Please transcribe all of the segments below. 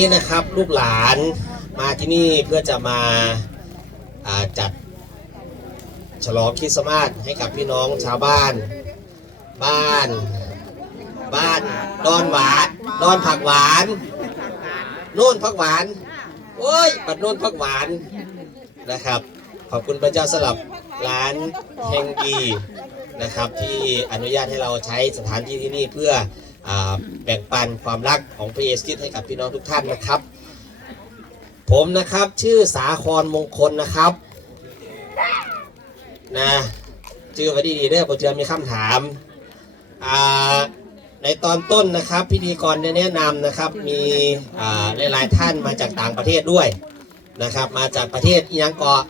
นี่นะครับลูกหลานมาที่นี่เพื่อจะมาาจัดฉลองคริสต์มาสให้กับพี่น้องชาวบ้าน บ้าน บ้านดอนหวานดอนผักหวานโน่นผักหวานโอ้ยบัดโน่นผักหวานนะครับ ขอบคุณพระเจ้าสลับร้านแห่งดีนะครับ ที่อนุญาตให้เราใช้สถานที่ที่นี่เพื่อ แบ่งปันความรักของพระเยซูคริสต์ให้กับพี่น้องทุกท่านนะครับ ผมนะครับชื่อสาครมงคลนะครับนะชื่อไว้ดีๆเด้อผมจะมีคำถามในตอนต้นนะครับ พิธีกรแนะนำนะครับมีหลายๆท่านมาจากต่างประเทศด้วยนะครับ มาจากประเทศอิหยังเกาะ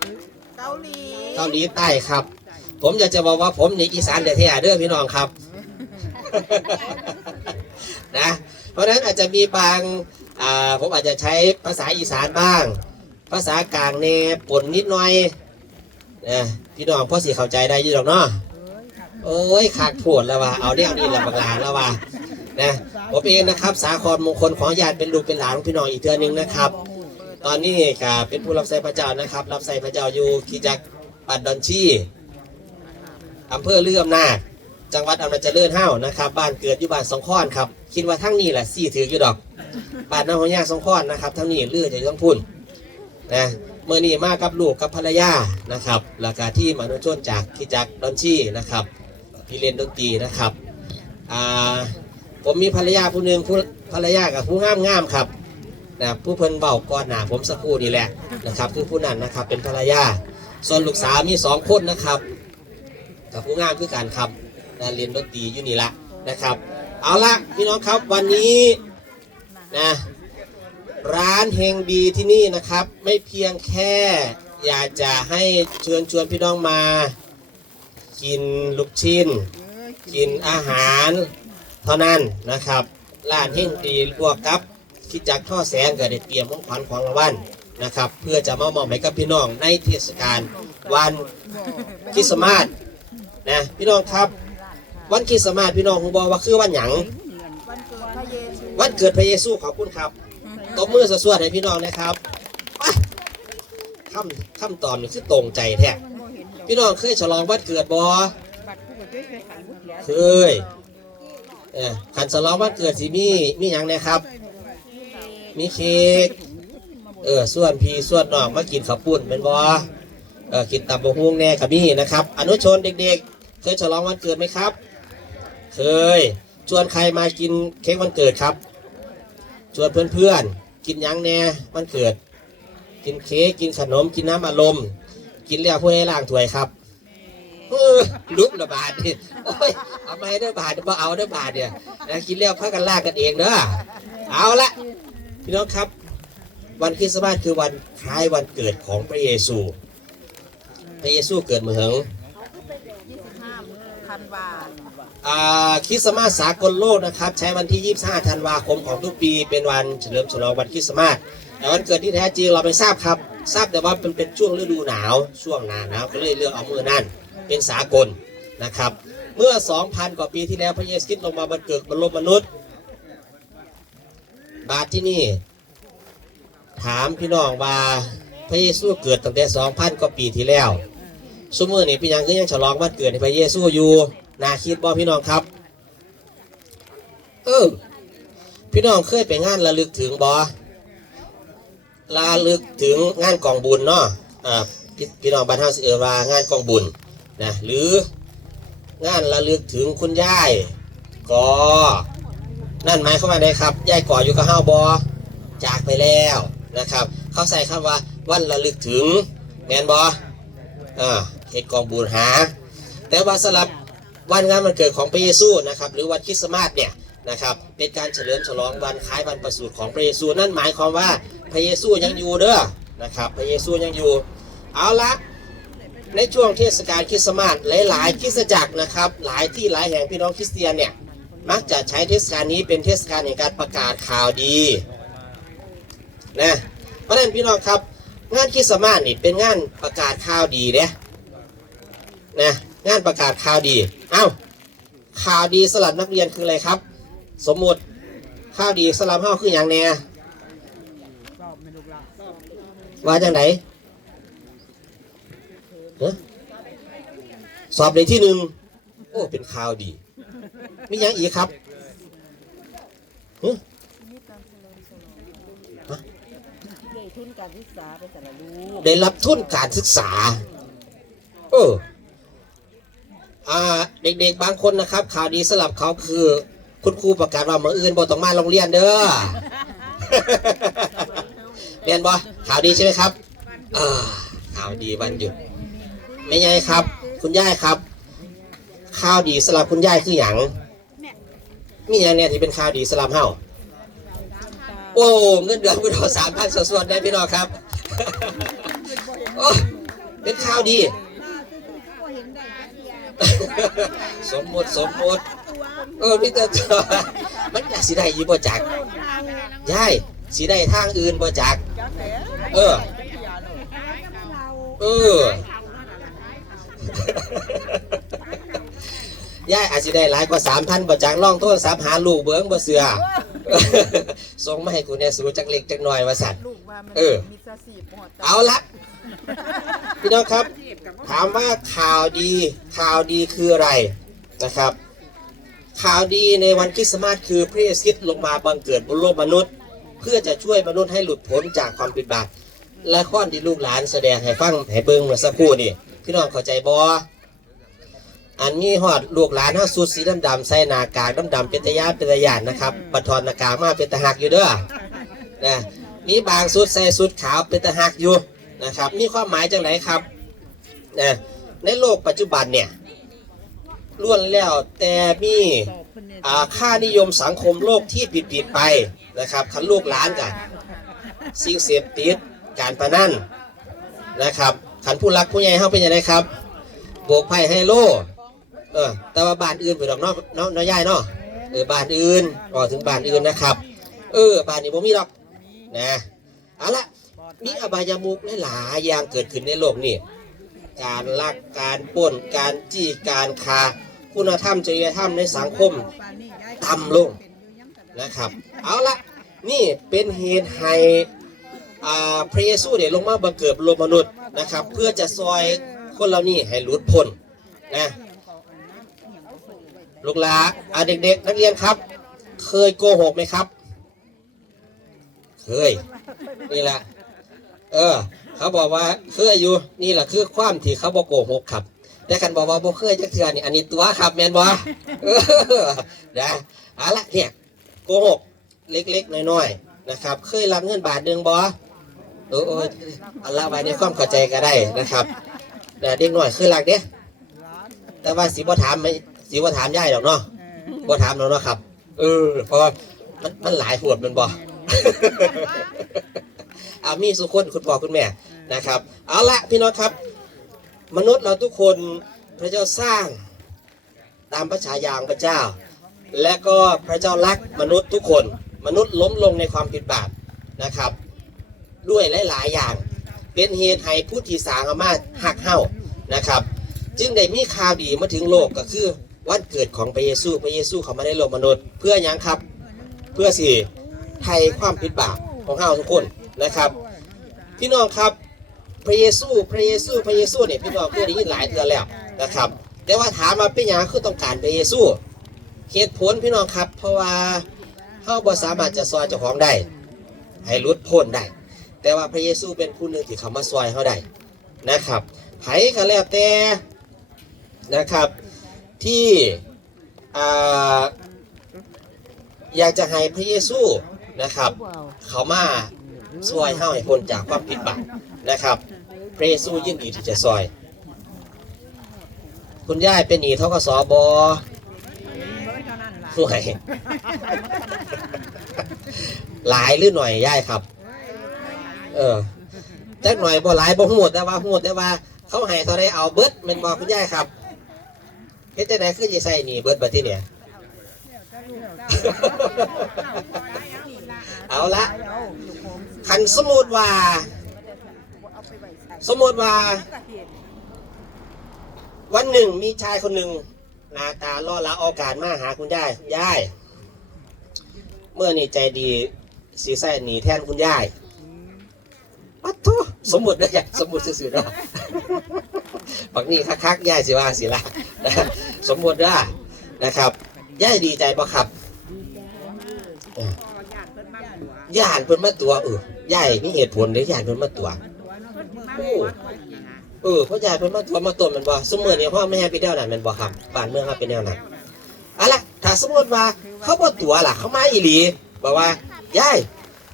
เกาหลีเกาหลีใต้ครับ ผมอยากจะบอกว่าผมในอีสานเดแท้เด้อพี่น้องครับ นะ เพราะฉะนั้นอาจจะมีบางาผมอาจจะใช้ภาษาอีสานบ้าง ภาษากลางเนปนนิดหน่อยนะพี่น้องพ่อสีเข้าใจได้ยี่หรอกเนาะโอ้ยขากโผดแล้วว่าเอาเรื่องนี้แหละบักหลานแล้วว่านะผมเองนะครับ สาครมงคลของญาติเป็นลูกเป็นหลานของพี่น้องอีกเทือนึงนะครับ ตอนนี้ก็เป็นผู้รับใช้พระเจ้านะครับ รับใช้พระเจ้าอยู่ขีจักรปัดดอนชีอำเภอเลื่อมนาจจังหวัดอำนาจเจริญเฮ้านะครับ บ้านเกิดอยู่บ้านสองข้อนครับ คิดว่าทั้งนี้แหละสี่ถืออยู่ดอกบานน้องของยาสองข้อนนะครับทั้งนี้เลื่อจะต้องพุ่นนะเมื่อนี้มากับลูกกับภรรยานะครับแล้วก็ที่มนุษย์ชนจากขีจักรดอนชี่นะครับพี่เล่นดนตรีนะครับอ่าผมมีภรรยาผู้หนึ่งผู้ภรรยากับผู้งามงามครับนะผู้เพิ่นเบาก่อนหนาผมสักครู่นี่แหละนะครับคือผู้นั้นนะครับเป็นภรรยา ส่วนลูกสาวมีสองคนนะครับ กับผู้งามคือกันครับนะเรียนดนตรีอยู่นี่ละนะครับ เอาละพี่น้องครับวันนี้นะร้านเฮงดีที่นี่นะครับ ไม่เพียงแค่อยากจะให้เชิญชวนพี่น้องมา กินลูกชิ้น กินอาหาร เท่านั้นนะครับร้านเฮงดีบวกกับคิดจักท่อแสงก็ได้เตรียมของขวัญของรางวัลนะครับ เพื่อจะมามอบให้กับพี่น้องในเทศกาลวันคริสต์มาสนะพี่น้องครับ วันคริสต์มาสพี่น้องคงบอกว่าคือวันหยังวันเกิดพระเยซูวันเกิดพระเยซูขอบคุณครับตบมือสวดๆให้พี่น้องนะครับว้าคำคำตอบนี่คือตรงใจแท้พี่น้องเคยฉลองวันเกิดบ่เคยเออขันฉลองวันเกิดสิมีมีหยังเนะครับ มีเค้กเออส่วนพี่ส่วนน้องมากินข้าวปุ้นเป็นบอเออกินตับบะฮวงแน่กับมี่นะครับ อนุชนเด็กๆ เคยฉลองวันเกิดไหมครับ เคย ชวนใครมากินเค้กวันเกิดครับ ชวนเพื่อนๆ กินยังแน่วันเกิด กินเค้กกินขนมกินน้ำอารมณ์ กินแล้วผู้ให้ล่างถ้วยครับลุกระบาดนี่โอ้ยเอาไปเด้บาทบ่เอาเด้บาทเนี่ยนะกินแล้วพักกันลากกันเองเด้อเอาละพี่น้องครับ วันคริสต์มาสคือวันคล้ายวันเกิดของพระเยซู พระเยซูเกิดเมือง ธันวาอ่าคริสต์มาสสากลโลกนะครับ ใช้วันที่ 25 ธันวาคมของทุกปี เป็นวันเฉลิมฉลองวันคริสต์มาสแต่วันเกิดที่แท้จริงเราไม่ทราบครับ ทราบแต่ว่าเป็นเป็นช่วงฤดูหนาว ช่วงหนาหนาวก็เลยเลือกเอามือนั่น เป็นสากลนะครับ เมื่อ 2,000 กว่าปีที่แล้วพระเยซูคริสต์ลงมาบันเกิดบนโลกมนุษย์ บาทที่นี่ ถามพี่น้องว่าพระเยซูเกิดตั้งแต่ 2,000 กว่าปีที่แล้ว สมมือนี่พี่ยังคือยังฉลองวันเกิดให้พระเยซูอยู่นาคิดบ่พี่น้องครับ เออพี่น้องเคยไปงานระลึกถึงบ่ระลึกถึงงานกองบุญเนาะอ่าพี่น้องบ้านเฮาสิเอ่ยว่างานกองบุญนะหรืองานระลึกถึงคุณยายกอนั่นหมายเข้ามว่าไดครับยายก่ออยู่กับเฮาบอจากไปแล้วนะครับ เขาใส่คำว่าวันระลึกถึงแมนบออ่า เหตุกองบูญหา แต่ว่าสำหรับวันงานวันเกิดของพระเยซูนะครับหรือวันคริสต์มาสเนี่ยนะครับเป็นการเฉลิมฉลองวันคล้ายวันประสูติของพระเยซูนั่นหมายความว่าพระเยซูยังอยู่เด้อนะครับพระเยซูยังอยู่เอาละในช่วงเทศกาลคริสต์มาสหลายๆคริสตจักรนะครับหลายที่หลายแห่งพี่น้องคริสเตียนเนี่ยมักจะใช้เทศกาลนี้เป็นเทศกาลแห่งการประกาศข่าวดีนะเพราะฉะนั้นพี่น้องครับงานคริสต์มาสนี่เป็นงานประกาศข่าวดีเนี่ย นะงานประกาศข่าวดีเอ้าข่าวดีสำหรับนักเรียนคืออะไรครับ สมมุติข่าวดีสำหรับเฮาคืออย่างแน่ไม่ลูกละว่าจังไหนฮะสอบในที่หนึ่งโอ้เป็นข่าวดีมีหยังอีกครับฮะได้ทุนการศึกษาไปสารลูกได้รับทุนการศึกษา เออ อ่าเด็กๆบางคนนะครับ ข่าวดีสำหรับเขาคือ คุณครูประกาศว่าเมื่ออื่นบ่ต้องมาโรงเรียนเด้อเรียนบ่ข่าวดีใช่ไหมครับอ่าข่าวดีวันหยุดไม่ใช่ครับ คุณย่ายครับ ข่าวดีสำหรับคุณย่ายคืออย่างมีอย่างเนี่ยที่เป็นข่าวดีสำหรับเฮาโอ้เงินเดือนคุณเราสามพันส่วนๆได้พี่น้องครับโอ้เป็นข่าวดี สมมติสมมติเออมิเตอร์มันอยากสิได้ยี่บ่จักยายสิได้ทางอื่นบ่จัก เออ เออยายอาจสิได้หลายกว่าสามพันบ่จักล่องโทษสามหาลูกเบิ้งบ่เสือส่งมาให้กูเนี่ยสูจักเล็กจักหน่อยว่าสัตว์เออ เอาละพี่น้องครับ ถามว่าข่าวดีข่าวดีคืออะไรนะครับ ข่าวดีในวันคริสต์มาสคือพระเยซูลงมาบังเกิดบนโลกมนุษย์ เพื่อจะช่วยมนุษย์ให้หลุดพ้นจากความผิดบาปและข้อที่ลูกหลานแสดงให้ฟังให้เบิ่งเมื่อสักครู่นี่พี่น้องเข้าใจบออันมีหอดลูกหลานเฮาสุดสีดำๆใส่หนากากดำๆเป็นตะยานเป็นตะยานนะครับบัดทอนหนากากมาเป็นตะหักอยู่เด้อนะมีบางสุดใส่สุดขาวเป็นตะหักอยู่นะครับมีความหมายจังไหนครับ นะในโลกปัจจุบันเนี่ยล้วนแล้วแต่มีค่านิยมสังคมโลกที่ผิดผิดๆไปนะครับคันลูกหลานกันสิ่งเสพติดการพนันนะครับขันผู้รักผู้ใหญ่เข้าเป็นยังไงครับโบกไพ่ให้โลเออแต่ว่าบ้านอื่นไปดอกนอกนองน้อยย่ายเนาะเออบ้านอื่นก็ถึงบ้านอื่นนะครับ เออบ้านนี้ผมมีหรอกนะเอาละมีอบายมุกหลายๆอย่างเกิดขึ้นในโลกนี่ การลักการปล้นการจี้การคาคุณธรรมจริยธรรมในสังคมต่ำลงนะครับ เอาละนี่เป็นเหตุให้พระเยซูเนี่ยลงมาบังเกิดบนโลมนุษย์นะครับ เพื่อจะซอยคนเหล่านี้ให้หลุดพ้นนะลูกหลานอ่าเด็กๆ นักเรียนครับ เคยโกหกไหมครับ เคย นี่แหละเออ เขาบอกว่าเคยอยู่นี่แหละคือความที่เขาบอกโกหกครับ แต่กันบอกว่าบ่เคยจักเทื่อนี่อันนี้ตัวครับแมนบ่เอนะเอาละเนี่ยโกหกเล็กๆน้อยๆนะครับ เคยรับเงินบาทหนึ่งบ่เออเออเอาละไว้ในความเข้าใจก็ได้นะครับแต่เด็กหน้อยเคยรักเด้แต่ว่าสิบ่ถามไม่สิบ่ถามยายดอกเนาะบ่ถามดอกเนาะครับเออเพราะมันมันหลายขวดมันบ่เอามีสุคนคุณพ่อคุณแม่ นะครับ เอาละพี่น้องครับ มนุษย์เราทุกคนพระเจ้าสร้างตามพระฉายาของพระเจ้า และก็พระเจ้ารักมนุษย์ทุกคน มนุษย์ล้มลงในความผิดบาปนะครับ ด้วยหลาย ๆ อย่าง เป็นเหตุให้ผู้ที่สางอามาหักเห้านะครับ จึงได้มีข่าวดีมาถึงโลกก็คือวันเกิดของพระเยซู พระเยซูเขามาในโลกมนุษย์ เพื่อยังครับ เพื่อสิไทยความผิดบาปของเฮาทุกคนนะครับ พี่น้องครับ พระเยซูพระเยซูพระเยซูเนี่ยพี่น้องเคยได้ยินหลายเทื่อแล้วนะครับ แต่ว่าถามมาเป็นหยังคือต้องการพระเยซูเหตุผลพี่น้องครับ เพราะว่าเฮาบ่สามารถจะซอยเจ้าของได้ให้หลุดพ้นได้ แต่ว่าพระเยซูเป็นผู้หนึ่งที่เขามาซอยเฮาได้นะครับไผก็แล้วแต่นะครับที่ออยากจะให้พระเยซูนะครับ เขามาซอยเฮาให้พ้นจากความผิดบาปนะครับ พระเยซูยินดีที่จะซอย คุณย่ายเป็นหนีเท่ากับสอบอห่วยหลายหรือหน่อยย่ายครับ เออจักหน่อยบ่หลายบ่หูแต่ว่าหูแต่ว่า เขาให้เท่าไดเอาเบิดแมันบอกคุณย่ายครับเฮ็ดจังไดคือสิใส่หนีเบิดบัดทีเนี่ยเอาละคันสมมุติว่า สมมติว่า วันหนึ่งมีชายคนหนึ่งหน้าตาล่อละโอกาสมาหาคุณยายยายเมื่อนี่ใจดีสีใส่หนีแทนคุณยายปัดทุสมมุตินะอยากสมมุติซื่อๆเนาะบักนี่คักๆย่ายสิว่าสิละนะสมมุติว่านะครับย่ายดีใจปะครับเออย่านเพิ่นมาตัวเออย่ายมีเหตุผลเด้ย่านเพิ่นมาตัว โอ้เออพ่อยายเพิ่นมาตัวมาตัวมันบ่สมมุติเนี่ยพ่อแม่เป็นแนวนั้นแม่นบ่ครับบ้านเมืองครับเป็นแนวนั้นเอาล่ะถ้าสมมติว่าเขาบ่ตัวล่ะเขามาอีหลีบอกว่ายาย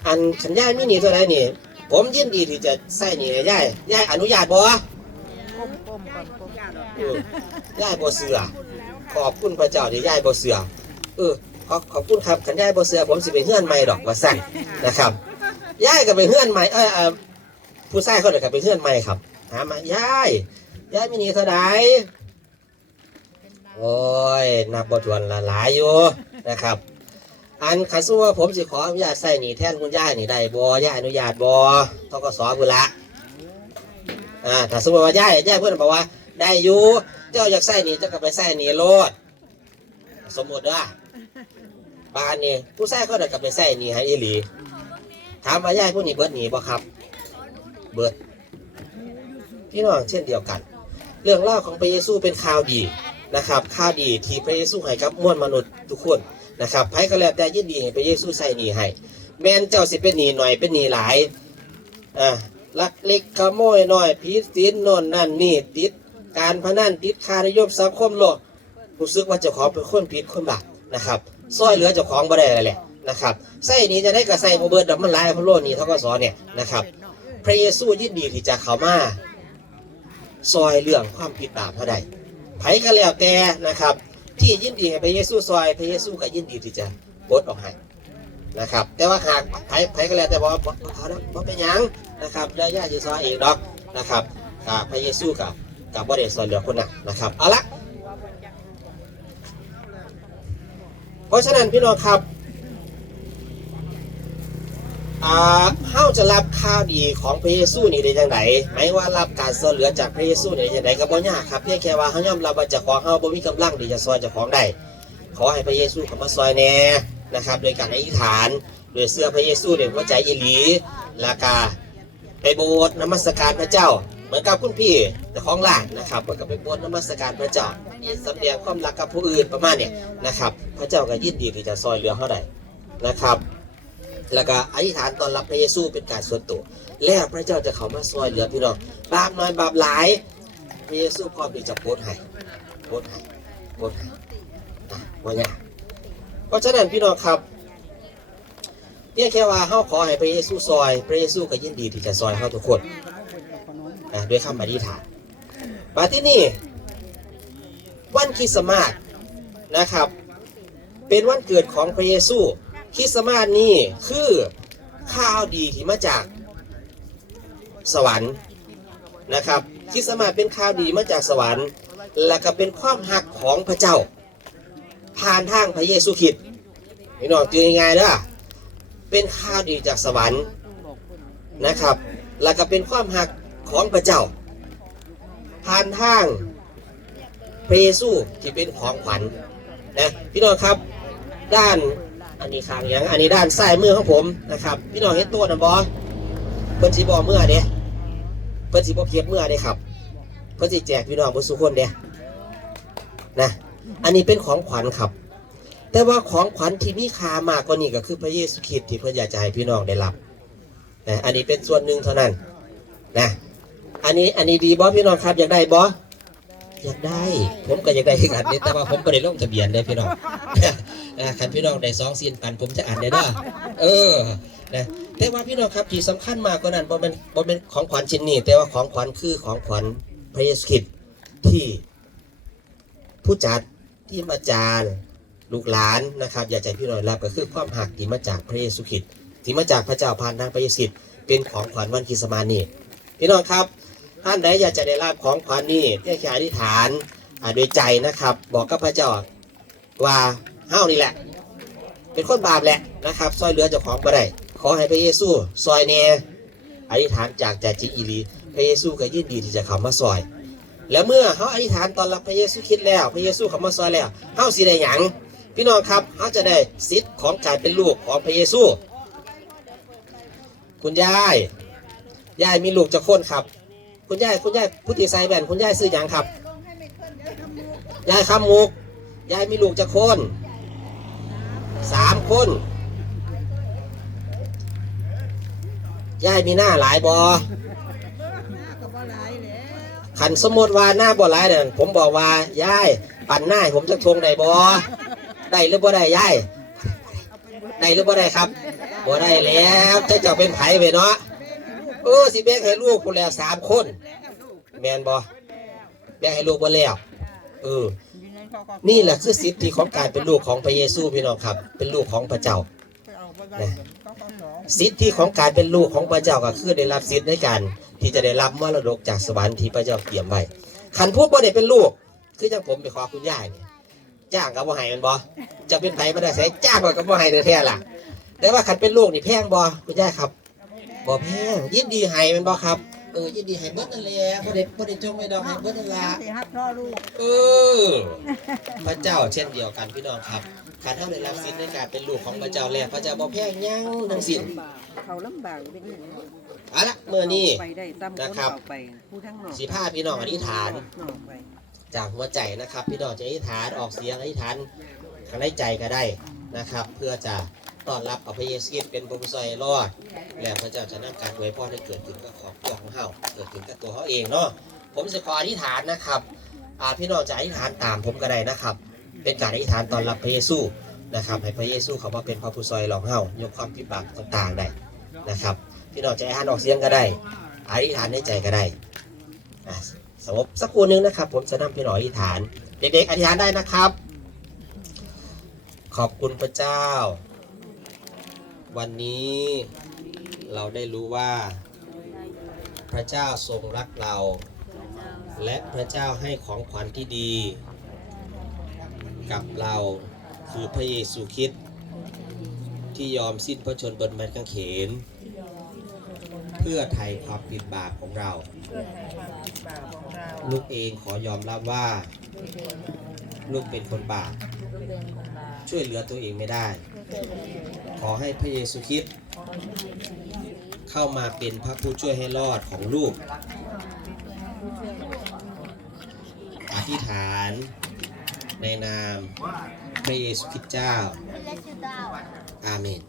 อันขันยายมีหนี้เท่าใดนี่ ผมยินดีที่จะใส่หนี้ให้ยายยายอนุญาตบ่ก้มก้มก่อนก้มเออยายบ่เสือขอบคุณพระเจ้าที่ยายบ่เสือเออขอขอบคุณครับขันยายบ่เสือผมสิไปเฮือนใหม่ดอกว่าสั่นนะครับยายก็ไปเฮือนใหม่เออเออ ผู้ชายคนนั้นก็ไปเฮือนใหม่ครับหามายายยายมีหนี้เท่าใดโอ้ยนับบ่ถ้วนละหลายอยู่นะครับ อันขันสู้ว่าผมสิขออนุญาตใส่หนีแทนคุณยายนี่ได้บ่ยายอนุญาตบ่ทกสพุ่นละอ่าถ้าสมมติว่าย่ายย่ายเพื่อนบอกว่า ได้อยู่เจ้าอยากใส่นี่เจ้าก็ไปใส่นี่โลด สมมติว่าบ้านนี่ผู้ใส่เขาเดินกลับไปใส่นี่ให้อีหลี ถามว่าย่ายผู้นี้เบิดหนีบ่ครับ เบิดพี่น้องเช่นเดียวกัน เรื่องเล่าของพระเยซูเป็นข่าวดีนะครับข่าวดีที่พระเยซูให้กับมวลมนุษย์ทุกคนนะครับไผก็แล้วแต่ยินดีให้พระเยซูใส่หนีให้แม้นเจ้าสิเป็นหนีหน่อยเป็นหนีหลายอ่าลักเล็กขโมยน้อยผีสินนนนั่นนี่ติดการพนันติดคานิยมสังคมโลกรู้สึกว่าจ้าขอเป็นคนผิดคนบาปนะครับซอยเหลือจ้าของบ่ได้เลยแหละนะครับใส่นี้จะได้กับใส่โมเบิร์ดดับมันลายพระโลนี้เท่าก็สอนเนี่ยนะครับ พระเยซูยินดีที่จะเข้ามาซอยเรื่องความผิดบาปเท่าใดไผก็แล้วแต่นะครับ ที่ยินดีให้พระเยซูซอยพระเยซูก็ยินดีที่จะปลดออกให้นะครับ แต่ว่าหากไผไผก็แล้วแต่บอกว่าเอาละบ่เป็นหยังนะครับแล้วญาติซอยเองดอกนะครับกับพระเยซูกับกับบ่ได้สอนเหลือคนน่ะนะครับเอาละเพราะฉะนั้นพี่น้องครับ อ่าเฮาจะรับข่าวดีของพระเยซูนี่ได้จังไดหมายว่ารับการช่วยเหลือจากพระเยซูนี่ได้จังไดก็บ่ยากครับเพียงแค่ว่าเฮายอมรับว่าเจ้าของเฮาบ่มีกำลังที่จะซอยเจ้าของได้ขอให้พระเยซูเข้ามาซอยแน่นะครับโดยการอธิษฐานโดยเสื้อพระเยซูด้วยหัวใจอีหลีล้วก็ไปโบสถ์นมัสการพระเจ้า เหมือนกับคุณพี่เจ้าของร้านนะครับเหมือนกับไปโบสถ์นมัสการพระเจ้ามีสำเนียงความรักกับผู้อื่นประมาณเนี่ยนะครับ พระเจ้าก็ยินดีที่จะซอยเหลือเขาได้นะครับ แล้วก็อธิษฐานตอนรับพระเยซูเป็นการส่วนตัว แล้วพระเจ้าจะเข้ามาซอยเหลือพี่น้องบาปน้อยบาปหลายพระเยซูพร้อมที่จะโปรดให้โปรดให้โปรดให้ว่าไงเพราะฉะนั้นพี่น้องครับเพียงแค่ว่าเฮาขอให้พระเยซูซอย พระเยซูก็ยินดีที่จะซอยเฮาทุกคนนะด้วยคำอธิษฐานมาที่นี่วันคริสต์มาสนะครับ เป็นวันเกิดของพระเยซู คริสต์มาสนี่คือข่าวดีที่มาจากสวรรค์นะครับคริสต์มาสเป็นข่าวดีมาจากสวรรค์ และก็เป็นความหักของพระเจ้า ผ่านทางพระเยซูคริสต์พี่น้องจือง่ายๆเด้อเป็นข่าวดีจากสวรรค์นะครับ แล้วก็เป็นความหักของพระเจ้า ผ่านทางพระเยซูที่เป็นของขวัญนะพี่น้องครับด้าน อันนี้ข้างยังอันนี้ด้านซ้ายมือของผมนะครับพี่น้องเห็นตัวนะบอเพิ่นสิบอเมื่อเด้เพิ่นสิบอเพียบเมื่อเด้ครับเพิ่นสิแจกพี่น้องเพิ่นสุคนเด้นะอันนี้เป็นของขวัญครับ แต่ว่าของขวัญที่มีค่ามากกว่านี้ก็คือพระเยซูคริสต์ที่เพื่ออยากจะให้พี่น้องได้รับนะอันนี้เป็นส่วนหนึ่งเท่านั้นนะอันนี้อันนี้ดีบอพี่น้องครับอยากได้บออยากได้ ผมก็อยากได้อีกอันนี้แต่ว่าผมก็ได้ลงทะเบียนได้พี่น้อง นะคันพี่น้องได้สองซีนปันผมจะอ่านได้ด้อเออนะแต่ว่าพี่น้องครับที่สำคัญมากกว่านั้นบ่เป็นบ่เป็นของขวัญชิ้นนี้ แต่ว่าของขวัญคือของขวัญพระเยซูคริสต์ที่ผู้จัดที่อาจารย์ลูกหลานนะครับ อยากจะพี่น้อยรับก็คือความหักที่มาจากพระเยซูคริสต์ที่มาจากพระเจ้าผ่านทางพระเยซูคริสต์เป็นของขวัญวันคริสต์มาสนี่พี่น้องครับท่านใดอยากจะได้รับของขวัญนี่เพียงแค่อธิษฐานอ่าโดวยใจนะครับ บอกกับพระเจ้าว่า เฮ้านี่แหละ เป็นคนบาปแหละนะครับซอยเหลือเจ้าของบ่ได้ขอให้พระเยซูซอยแน่อธิษฐานจากใจจริงอีหลีพระเยซูก็ยินดีที่จะเข้ามาซอย แล้วเมื่อเขาอธิษฐานตอนรับพระเยซูคิดแล้ว พระเยซูเข้ามาซอยแล้วเฮาสิได้หยังพี่น้องครับเขาจะได้สิทธิ์ของการเป็นลูกของพระเยซู คุณยาย ยายมีลูกจะคนครับ คุณยาย คุณยายผู้ที่ใส่แว่นคุณยายซื้อหยังครับ ยายคำมุก ยายมีลูกจะคน สามคนยายมีหน้าหลายบอขันสมมติว่าหน้าบ่หลายเนี่ยผมบอกว่ายายปั่นหน้าผมจะทวงได้บอได้หรือบ่ได้ยายได้หรือบ่ได้ครับบ่ได้แล้วจ้าเจ้าเป็นไผไปเนาะเออสิแบ่งให้ลูกคนแล้วสามคน แมนบอแบ่งให้ลูกบ่แล้วเออ นี่แหละคือสิทธิของการเป็นลูกของพระเยซูพี่น้องครับ เป็นลูกของพระเจ้าสิทธิของการเป็นลูกของพระเจ้าก็คือได้รับสิทธิในการที่จะได้รับมรดกจากสวรรค์ที่พระเจ้าเตรียมไว้ขันผู้บ่ได้เป็นลูก คือจังผมไปขอคุณย่ายเนี่ยจ้างกับบ่ให้มันบ่จะเป็นไผมาได้ใส่จ้างก็กับบ่ให้แท้ๆล่ะ แต่ว่าขันเป็นลูกนี่แพงบ่คุณย่าครับบ่แพงยินดีให้มันบ่ครับ เออยินดีให้เบิดนั่นแหละบ่ได้บ่ได้จงไว้ดอกให้เบิดนั่นล่ะ สิฮักพ่อลูก เออพระเจ้าเช่นเดียวกันพี่น้องครับการเท่าได้รับสิทธิ์ในการเป็นลูกของพระเจ้าแล้วพระเจ้าบ่แพงหยังทั้งสิ้นลำบากเขาลำบากเป็นอย่างนี้เอาละเมื่อนี้ ไปได้ตามคนนะครับ เข้าไปผู้ทั้งนอกสิพาพี่น้องอธิษฐาน นอกไปจากหัวใจนะครับ พี่น้องจะอธิษฐานออกเสียงอธิษฐานข้างในใจก็ได้นะครับ เพื่อจะ ต้อนรับเอาพระเยซูคริสต์เป็นพระผู้ช่วยรอดและพระเจ้าจะนำการอวยพรให้เกิดขึ้นกับครอบครัวของเฮาเกิดขึ้นกับตัวเขาเองเนาะผมจะขออธิษฐานนะครับพี่น้องจะอธิษฐานตามผมก็ได้นะครับ เป็นการอธิษฐานตอนรับพระเยซูนะครับให้พระเยซูเขามาเป็นพระผู้ช่วยรองเฮายกความผิดบาปต่างๆได้นะครับพี่น้องจะอธิษฐานออกเสียงก็ได้อธิษฐานในใจก็ได้สงบสักครู่นึงนะครับ ผมจะนำพี่น้องอธิษฐาน เด็กๆอธิษฐานได้นะครับ ขอบคุณพระเจ้า วันนี้เราได้รู้ว่า พระเจ้าทรงรักเรา และพระเจ้าให้ของขวัญที่ดี กับเราคือพระเยซูคริสต์ที่ยอมสิ้นพระชนม์บนไม้กางเขน เพื่อไถ่ความผิดบาปของเรา ลูกเองขอยอมรับว่า ลูกเป็นคนบาปช่วยเหลือตัวเองไม่ได้ข อให้พระเยซูคริสต์เข้ามาเป็นพระผู้ช่วยให้รอดของลูก อธิษฐานในนามพระเยซูคริสต์เจ้า อาเมน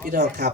พี่น้องครับ